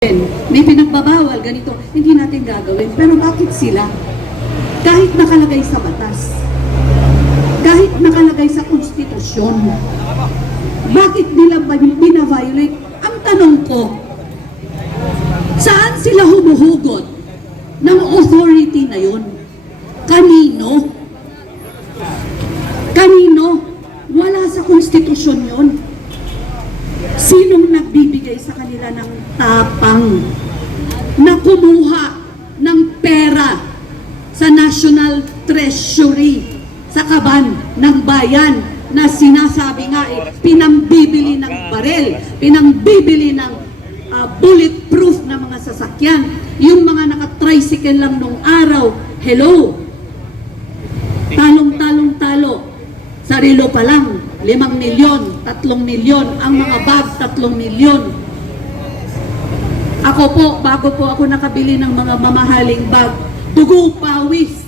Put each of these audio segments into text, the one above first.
May pinagbabawal, ganito, hindi natin gagawin. Pero bakit sila? Kahit nakalagay sa batas, kahit nakalagay sa konstitusyon, bakit nila binaviolate? Ang tanong ko, saan sila humuhugot ng authority na yun? Kanino? Kanino? Wala sa konstitusyon yun. Sinong nagbibigay sa kanila ng tapang na kumuha ng pera sa National Treasury, sa kaban ng bayan na sinasabi nga pinambibili ng barel, pinambibili ng bulletproof na mga sasakyan, yung mga naka-tricycle lang nung araw, hello, talong-talong-talo, sarilo pa lang, 5 milyon, 3 milyon, ang mga bag, 3 milyon. Ako po, bago po ako nakabili ng mga mamahaling bag, dugo pawis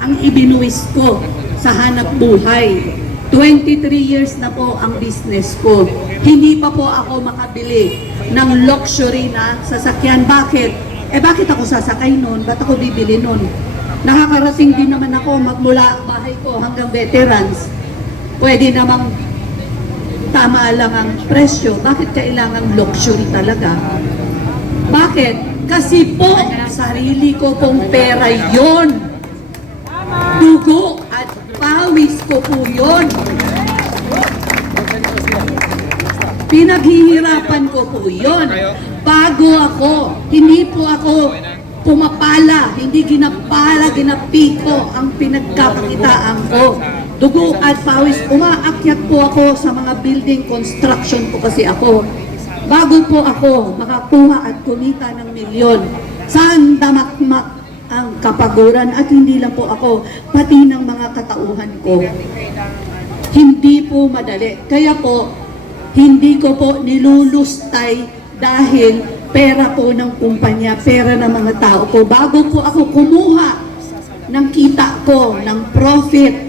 ang ibinuwis ko sa hanap buhay. 23 years na po ang business ko. Hindi pa po ako makabili ng luxury na sasakyan. Bakit? Bakit ako sasakay nun? Ba't ako bibili nun? Nakakarating din naman ako magmula bahay ko hanggang veterans. Pwede namang tama lang ang presyo. Bakit kailangan luxury talaga? Bakit? Kasi po, sarili ko pong pera yon. Dugo at pawis ko po yon. Pinaghihirapan ko po yon. Bago ako, hindi po ako pumapala, hindi ginapi ko ang pinagkakakitaan ko. Dugo at pawis, umaakyat po ako sa mga building construction po kasi ako. Bago po ako makakuha at kumita ng milyon, saan damakmak ang kapaguran at hindi lang po ako, pati ng mga katauhan ko. Hindi po madali. Kaya po, hindi ko po nilulustay dahil pera po ng kumpanya, pera ng mga tao ko. Bago po ako kumuha ng kita ko, ng profit,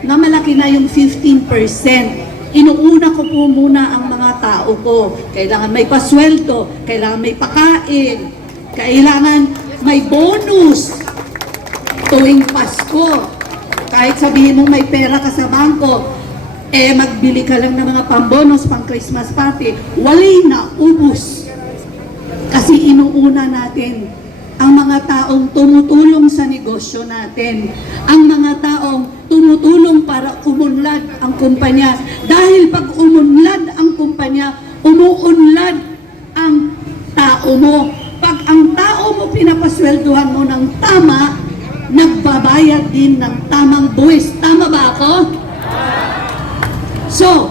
na malaki na yung 15%, inuuna ko po muna ang mga tao ko. Kailangan may pasweldo, kailangan may pakain, kailangan may bonus tuwing Pasko. Kahit sabihin mo may pera ka sa bangko, magbili ka lang ng mga pambonus, pang Christmas party, walay na, ubus. Kasi inuuna natin ang mga taong tumutulong sa negosyo natin, ang mga taong tumutulong para umunlad ang kumpanya. Dahil pag umunlad ang kumpanya, umuunlad ang tao mo. Pag ang tao mo pinapasweldohan mo ng tama, nagbabayad din ng tamang buwis. Tama ba ako? So,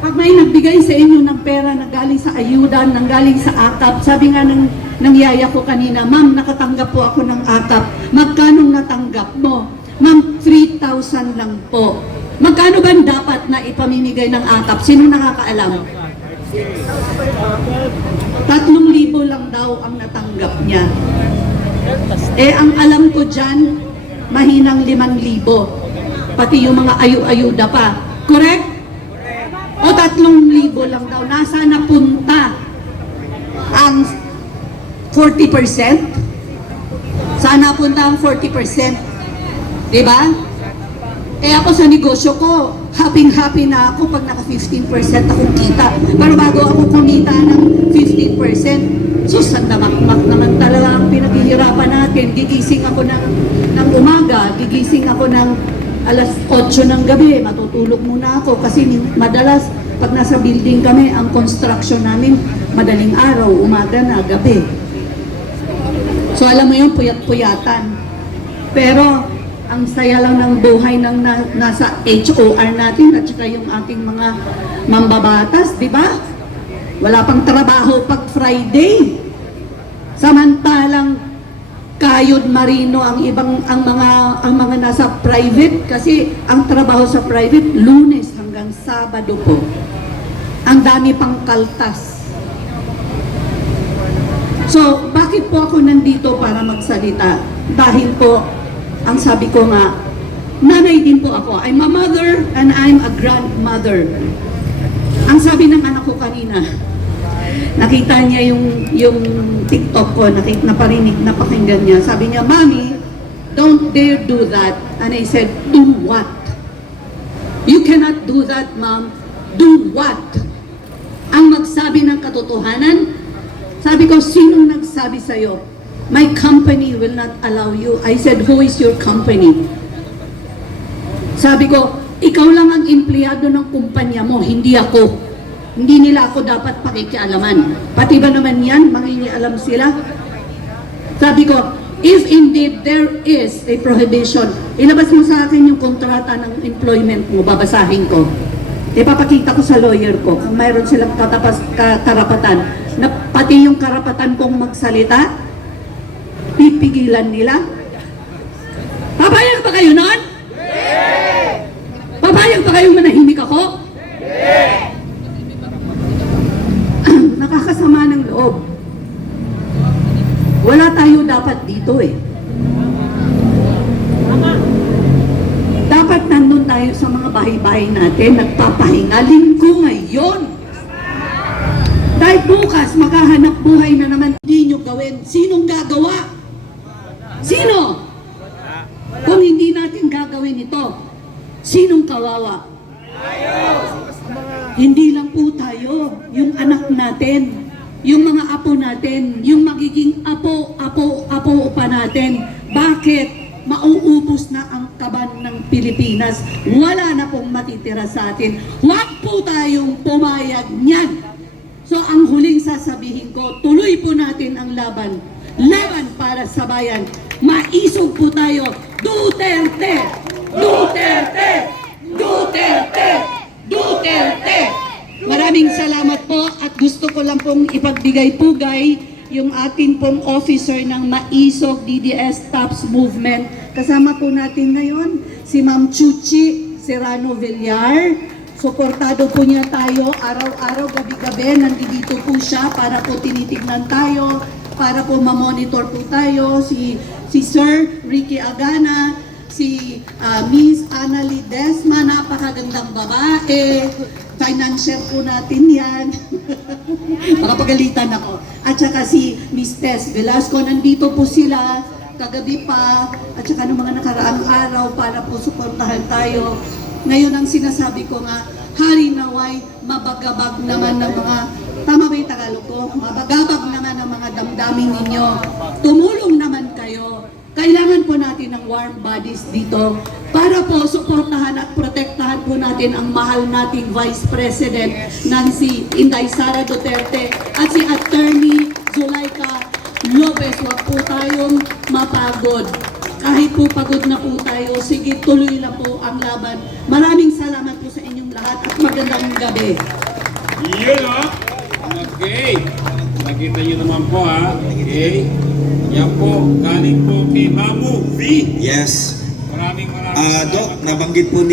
pag may nagbigay sa inyo ng pera na galing sa ayuda, nang galing sa akap, sabi nga ng yaya ko kanina, ma'am, nakatanggap po ako ng akap. Magkano natanggap mo? Ma'am, 3,000 lang po. Magkano ba dapat na ipamimigay ng akap? Sino nakakaalam? 3,000 lang daw ang natanggap niya. Ang alam ko dyan, mahinang 5,000. Pati yung mga ayuda pa. Correct? O 3,000 lang daw. Nasa napunta ang 40%? Saan napunta ang 40%? Diba? Ako sa negosyo ko, happy na ako pag naka 15% akong kita. Pero bago ako kumita ng 15%, sandamakmak naman talaga ang pinaghihirapan natin. Gigising ako ng umaga, gigising ako ng alas 8 ng gabi, matutulog muna ako kasi madalas pag nasa building kami, ang construction namin madaling araw, umaga na, gabi. So alam mo yun, puyat-puyatan. Pero ang saya lang ng buhay ng nasa HOR natin at saka yung ating mga mambabatas, di ba? Wala pang trabaho pag Friday. Samantalang kayod marino ang mga nasa private kasi ang trabaho sa private Lunes hanggang Sabado po. Ang dami pang kaltas. So, bakit po ako nandito para magsalita? Dahil po, ang sabi ko nga, nanay din po ako. I'm a mother and I'm a grandmother. Ang sabi ng anak ko kanina, nakita niya yung TikTok ko, napakinggan niya. Sabi niya, Mommy, don't dare do that. And I said, do what? You cannot do that, Mom. Do what? Ang magsabi ng katotohanan? Sabi ko, sinong nagsabi sa'yo? My company will not allow you. I said, who is your company? Sabi ko, ikaw lang ang empleyado ng kumpanya mo, hindi ako. Hindi nila ako dapat pakikialaman. Pati ba naman yan, mangingialam sila? Sabi ko, if indeed there is a prohibition, ilabas mo sa akin yung kontrata ng employment mo, babasahin ko. Ipapakita ko sa lawyer ko kung mayroon silang karapatan na pati yung karapatan kong magsalita, pipigilan nila. Papayag ba kayo nun? Papayag ba kayong manahimik ako? Nakakasama ng loob. Wala tayo dapat dito eh. Dapat nandun tayo sa mga bahay-bahay natin, nagpapahinga. Linggo ngayon. Dahil bukas, makahanap buhay na naman hindi nyo gawin. Sinong gagawa? Sino? Kung hindi natin gagawin ito, sinong kawawa? Hindi lang po tayo, yung anak natin, yung mga apo natin, yung magiging apo pa natin. Bakit? Mauubos na ang kaban ng Pilipinas. Wala na pong matitira sa atin. Huwag po tayong pumayag niyan. So ang huling sasabihin ko, tuloy po natin ang laban. Laban para sa bayan. Maisog po tayo. Duterte! Duterte! Duterte! Duterte! Maraming salamat po at gusto ko lang pong ipagbigay-pugay yung atin pong officer ng Maisog DDS TOPS Movement. Kasama po natin ngayon si Ma'am Chuchi Serrano Villar. Suportado po niya tayo araw-araw, gabi-gabi. Nandito po siya para po tinitignan tayo, para po ma-monitor po tayo. Si Sir Ricky Agana, si Miss Annalie Desma, napakagandang babae. Financial po natin yan. Makapagalitan ako. At saka si Miss Tess Velasco, nandito po sila kagabi pa. At saka ng mga nakaraang araw para po suportahan tayo. Ngayon ang sinasabi ko nga, hari naway, mabagabag naman ng mga, tama ba yung Tagalog ko? Mabagabag naman ng mga damdamin ninyo. Tumulong naman kayo. Kailangan po natin ng warm bodies dito para po suportahan at protektahan po natin ang mahal nating Vice President Nancy Inday Sara Duterte at si Attorney Zulaika Lopez. Huwag po tayong mapagod. Kahit po pagod na po tayo, sige, tuloy na po ang laban. Maraming salamat po sa inyong lahat at magandang gabi. Yun o. Okay. Nakita nyo naman po ha. Okay. Yan po. Galing po kay Mamu V. Yes. Maraming Dok, nabanggit po